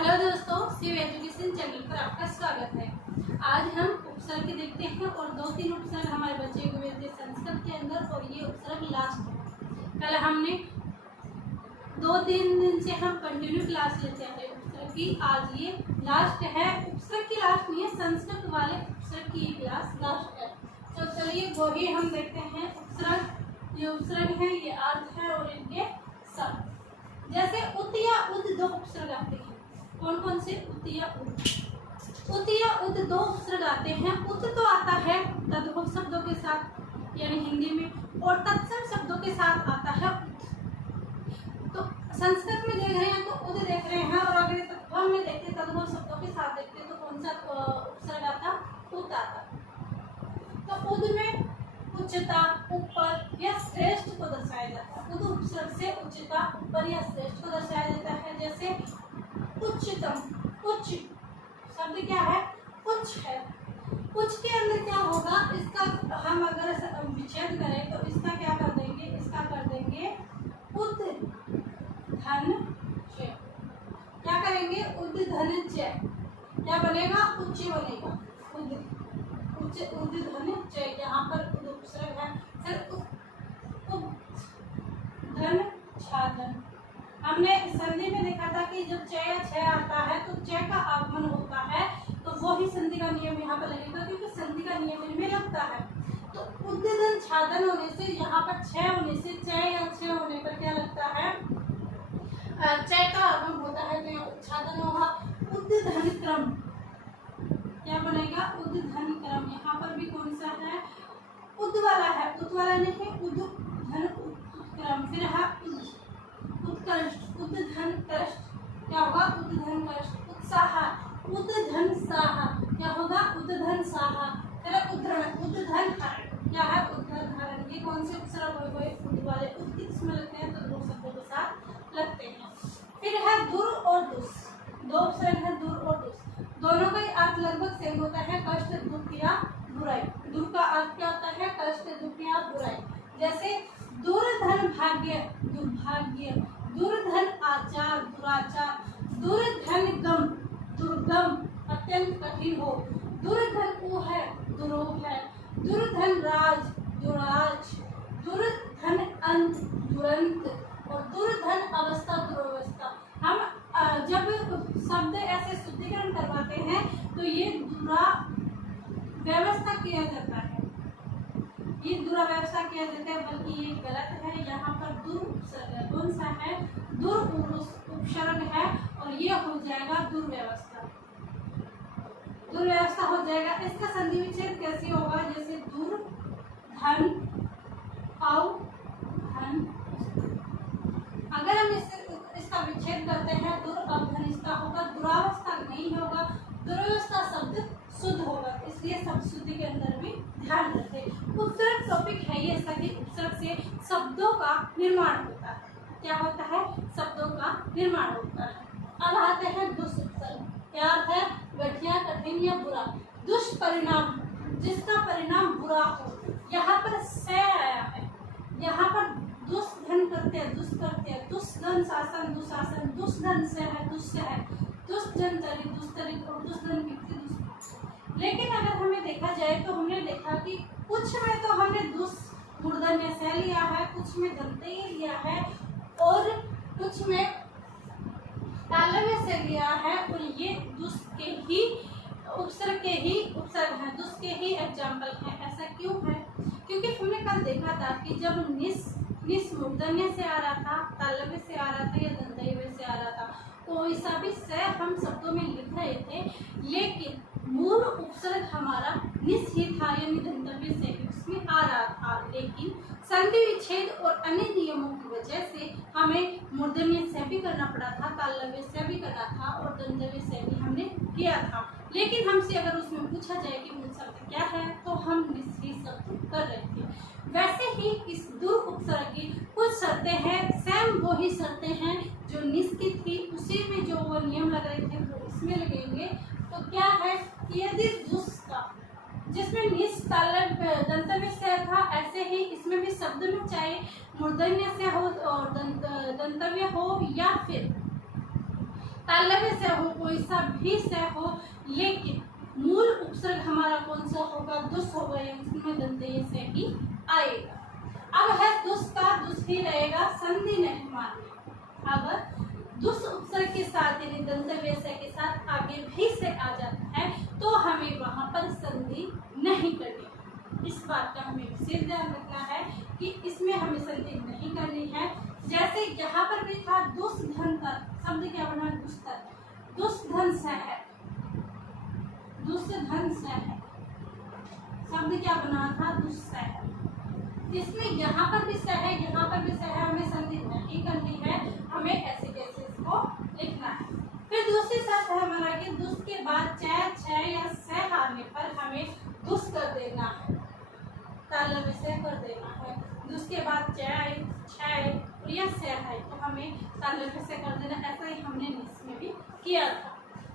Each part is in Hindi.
हेलो दोस्तों, शिव एजुकेशन चैनल पर आपका स्वागत है। आज हम उपसर्ग देखते हैं और 2-3 उपसर्ग हमारे बच्चे को मिलते हैं संस्कृत के अंदर और ये उपसर्ग लास्ट है। कल हमने 2-3 दिन से हम कंटिन्यू क्लास लेते हैं उपसर्ग की। आज ये लास्ट है। उपसर्ग की लास्ट नहीं है, संस्कृत वाले उपसर्ग की क्लास लास्ट है। तो चलिए वही हम देखते हैं उपसर्ग। ये उपसर्ग है, ये अर्थ है और इनके शब्द। जैसे उत या उद दो उपसर्ग आते हैं। कौन कौन से? उत या उद। उत या उद दो उपसर्ग आते हैं। उत तो आता है तद्भव शब्दों के साथ यानी हिंदी में, और तत्सम शब्दों के साथ आता है उत। तो संस्कृत में देख रहे हैं तो उद देख रहे हैं, और अगर तद्भव में देखते तद्भव शब्दों के साथ देखते तो कौन सा उपसर्ग आता? उत आता। तो उद में उच्चता, ऊपर या श्रेष्ठ को दर्शाया जाता है। उद उपसर्ग से उच्चता, ऊपर या श्रेष्ठ को दर्शाया जाता है। जैसे उच्चतम, उच्च शब्द क्या है? उच्च है। उच्च के अंदर क्या होगा? इसका हम अगर विच्छेद करें तो इसका क्या कर देंगे? इसका कर देंगे उद धन च। क्या करेंगे? उद धन च। क्या बनेगा? उच्च बनेगा। उद उद धन च। यहाँ पर उद उपसर्ग है। सर धन छादन। हमने संधि में देखा था कि जब च या छ आता है तो च का आगमन होता है तो वो ही संधि का नियम यहाँ पर लगेगा, क्योंकि संधि का नियम इनमें लगता है। तो उद्दन छादन होने से, यहाँ पर छ होने से, च या छ होने पर क्या लगता है? च का आगमन होता है तो उच्छादन होगा। उद्दन क्रम क्या बनेगा? उद्दन क्रम। यहाँ पर भी कौन सा है? उद वाला है। उद वाला नहीं, उद धन उत्क्रम। फिर है उत्कर्ष, उद धन कृष्ट। क्या होगा? उद धन कृष्ट। उत्साह, उद धन साह। क्या होगा? उद धन साह। फिर उद्धरण, उद धन हरण। क्या है? उद्धरण हरण। ये कौन से उपसर्ग हुए? उद वाले। उद किसमें लगते हैं? तो दो शब्दों के साथ लगते हैं। फिर है दुर और दुस। दो उपसर्ग है, दुर और दुस। दोनों का अर्थ लगभग सेम होता है, कष्ट, दुख या बुराई। दुर का अर्थ क्या होता है? कष्ट, दुख या बुराई। जैसे दुर्धन भाग्य, दुर्भाग्य। दुर्धन आचार, दुराचार। दुर्धन गम, दुर्गम, अत्यंत कठिन हो। दुर्धन ऊ है, दुरूह है। दुर्धन राज, दुराज। दुर्धन अंत, दुरंत। और दुर्धन अवस्था, दुरवस्था। हम जब शब्द ऐसे शुद्धिकरण करवाते हैं तो ये दुराव्यवस्था किया जाता है। ये दुराव्यवस्था किया जाता है, बल्कि ये गलत है। यहाँ पर दुर उपसर्ग है। कौन सा है? दुर उपसर्ग है और ये हो जाएगा दुर्व्यवस्था। दुर्व्यवस्था हो जाएगा। इसका संधि विच्छेद कैसे होगा? जैसे दुर धन औ धन। अगर हम इसका विच्छेद करते हैं दुर अवधनिष्ठा होगा, दुरावस्था नहीं होगा। दुरावस्था शब्द शुद्ध होगा, इसलिए शब्द शुद्धि के अंदर भी ध्यान रखें। उपसर्ग टॉपिक है ये ऐसा कि उपसर्ग से शब्दों का निर्माण होता है। क्या होता है? शब्दों का निर्माण होता है। अब आते हैं दुष्पसर्ग। क्या अर्थ है? घटिया, कठिन या बुरा। दुष्परिणाम, जिसका परिणाम बुरा हो। यहाँ पर से आया है। यहाँ पर दुष्धन करते, दुष्कर्त्य, दुष्धन शासन, दुशासन। दुष्धन से है, दुष्ट है। दुष्जन चरित, दुष्चरित और दुष्धन व्यक्ति। लेकिन अगर हमें देखा जाए तो हमने देखा कि कुछ में तो हमने दुष् मूर्धन्य से लिया है, कुछ में दंतय लिया है और कुछ में तालव्य से लिया है, और ये दुष् के ही उपसर्ग के ही उपसर्ग है, दुष् के ही एग्जाम्पल है। ऐसा क्यों है? क्योंकि हमने कल देखा था कि जब निस मूर्धन्य से आ रहा था, तालव्य से आ रहा था या दंतय से आ रहा था, कोई सा भी से हम शब्दों में लिख रहे थे, लेकिन मूल उपसर्ग हमारा निस ही था यानी दंतव्य से भी उसमें आ रहा था। लेकिन संधि विच्छेद और अन्य नियमों की वजह से हमें मूर्धन्य से भी करना पड़ा था, तालव्य से भी करना था और दंतव्य से भी हमने किया था। लेकिन हमसे अगर उसमें पूछा जाए कि मूल शब्द क्या है तो हम निस ही शब्द कर रहे थे। वैसे ही इस दुर उपसर्ग की कुछ शर्तें हैं, सेम वही शर्तें हैं जो निस की थी, उसी में जो वो नियम लग रहे थे वो इसमें लगेंगे। तो क्या है कि यदि दुष् का, जिसमें निस तालव्य दंतव्य से था, ऐसे ही इसमें भी शब्द में चाहे मूर्धन्य से हो और दंतव्य हो या फिर तालव्य से हो, कोई सा भी से हो, लेकिन मूल उपसर्ग हमारा कौन सा होगा? दुस होगा, यानी इसमें दंतय से ही आएगा। अब है दुस का दुस ही रहेगा, संधि नहीं मारनी। अगर दुस उपसर्ग के साथ यानी दंतव्य से के साथ आगे भी से आ जाता है तो हमें वहां पर संधि नहीं करनी। इस बात का हमें विशेष ध्यान रखना है कि इसमें हमें संधि नहीं करनी है। जैसे यहाँ पर भी था दुस धन तर, शब्द क्या बना? दुस्तर, दुस धन से है, दुस धन से है, शब्द क्या बना था? दुस्सह है। इसमें यहाँ पर भी सह है, यहाँ पर भी सह है, हमें संधि नहीं करनी है, हमें ऐसे कैसे इसको लिखना है। फिर दूसरी शर्त है हमारा कि दुस के बाद च, छ या सह आने पर हमें दुस कर देना है, तालव्य से कर देना है। दुस के बाद च, छ या सह है तो हमें तालव्य से कर देना। ऐसा ही हमने निस में भी किया था।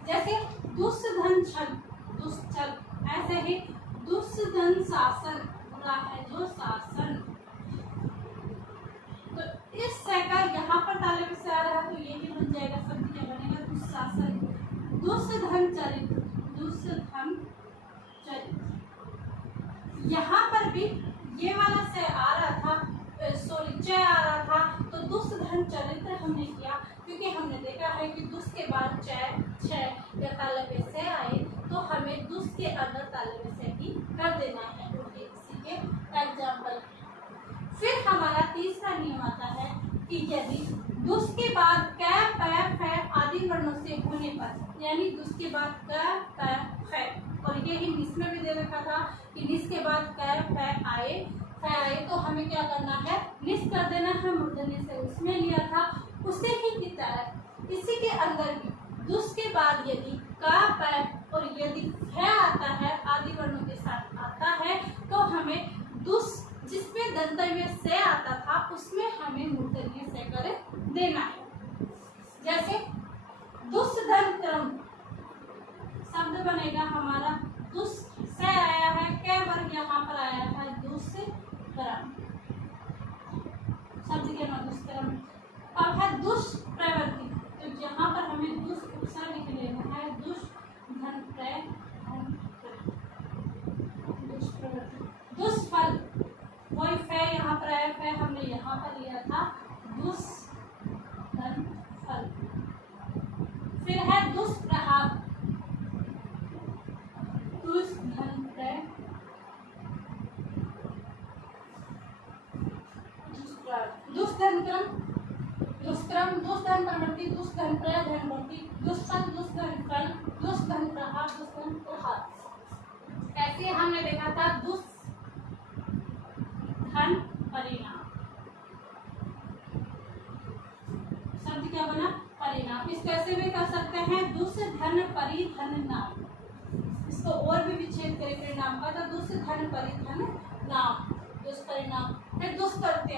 जैसे दुस धन छल, दुस छल, ऐसे ही दुस धन शासन है जो शासन। तो इस से का यहाँ पर तालव्य से आ रहा है तो ये भी बन जाएगा, शब्द क्या बनेगा? दुशासन। दुष्धन चरित्र, दुष्धन चरित्र। यहाँ पर भी ये वाला से आ रहा था, सॉरी च आ रहा था, तो दुष्धन चरित्र हमने किया क्योंकि हमने देखा है कि दुस के बाद च, छ या तालव्य से आए तो हमें दुस के अंदर तालव्य से ही कर देना है। एग्जाम्पल। फिर हमारा तीसरा नियम आता है कि यदि दुस के बाद क, प, फ आदि वर्णों से होने पर, यानी दुस के बाद क, प, फ, और ये ही निस में भी दे रखा था कि निस के बाद क, फ आए, तो हमें क्या करना है? निस कर देना है। मूर्धन्य से उसमें लिया था, उसे ही की तरह इसी के अंदर भी दुस के बाद यदि का, प और यदि फ आता है, आदि वर्णों के साथ आता है तो हमें दुस जिसमें दंतव्य से आता था उसमें हमें मूर्धन्य से कर देना है। जैसे दुष्धन क्रम शब्द बनेगा हमारा, दुस से आया है, कै वर्ग यहाँ पर आया है, दुष्कर्म, शब्द के नाम दुष्कर्म। अब है दुष्प्रवृत्ति, तो यहाँ पर हमें दुष उपसर्ग लिख लेना है, दुष्धन प्रय, दुष्प्रवृत्ति। दुष्फल, वही फे यहाँ पर आया, फे हमने यहाँ पर लिया था, दुष्धन फल। फिर है दुष्प्रभाव, दुष्धन प्रय, दुष्धन क्रम, दुष्क्रम, दुष्धन प्रवृत्ति, दुष्धन प्रय, धन वृत्ति, दुष्फल, दुष्धन फल, दुष्धन प्रभाव, दुष्धन प्रभाव। ऐसे हमने देखा था दुष्धन परिणाम, शब्द क्या बना? परिणाम। इसको ऐसे भी कर सकते हैं दुष्धन परिधन नाम, इसको और भी विच्छेद करें परिणाम का, तो दुष्धन परिधन नाम, दुष्परिणाम। फिर दुष्कृत्य,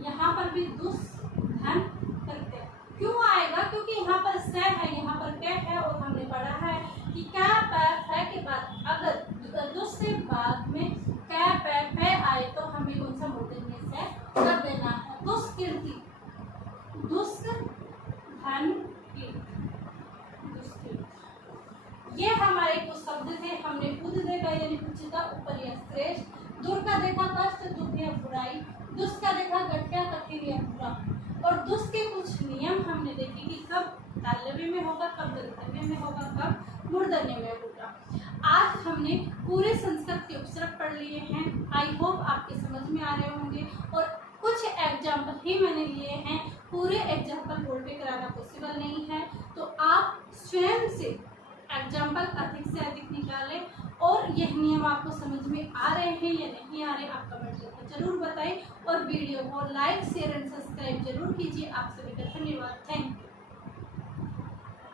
यहाँ पर भी दुष्धन कृत्य क्यों आएगा? क्योंकि यहाँ पर स है, यहाँ पर क है, और हमने पढ़ा है कि क, प, फ के बाद अगर दुस से बाद में क, प, फ आए तो हमें कौन सा मूर्धन्य से कर देना है? दुष्कीर्ति, दुष्धन दुष्कीर्ति। ये हमारे कुछ शब्द थे। हमने बुध देखा यानी उच्चता, ऊपर या श्रेष्ठ, दुर का देखा कष्ट, दुख या बुराई, दुष्ट का देखा घटिया, कठिन या बुरा, और दुष्ट के कुछ नियम हमने देखे कि कब तालव्य में होगा, कब दंतव्य में होगा, कब मूर्धन्य में होगा। आज हमने पूरे संस्कृत के उपसर्ग पढ़ लिए हैं। आई होप आपके समझ में आ रहे होंगे, और कुछ एग्जाम्पल ही मैंने लिए हैं, पूरे एग्जाम्पल बोर्ड पे कराना पॉसिबल नहीं है, तो आप स्वयं से एग्जाम्पल अधिक से अधिक निकालें, और यह नियम आपको समझ में आ रहे हैं या नहीं आ रहे आप कमेंट करके जरूर बताएं, और वीडियो को लाइक, शेयर एंड सब्सक्राइब जरूर कीजिए। आप सभी का धन्यवाद। Thank you.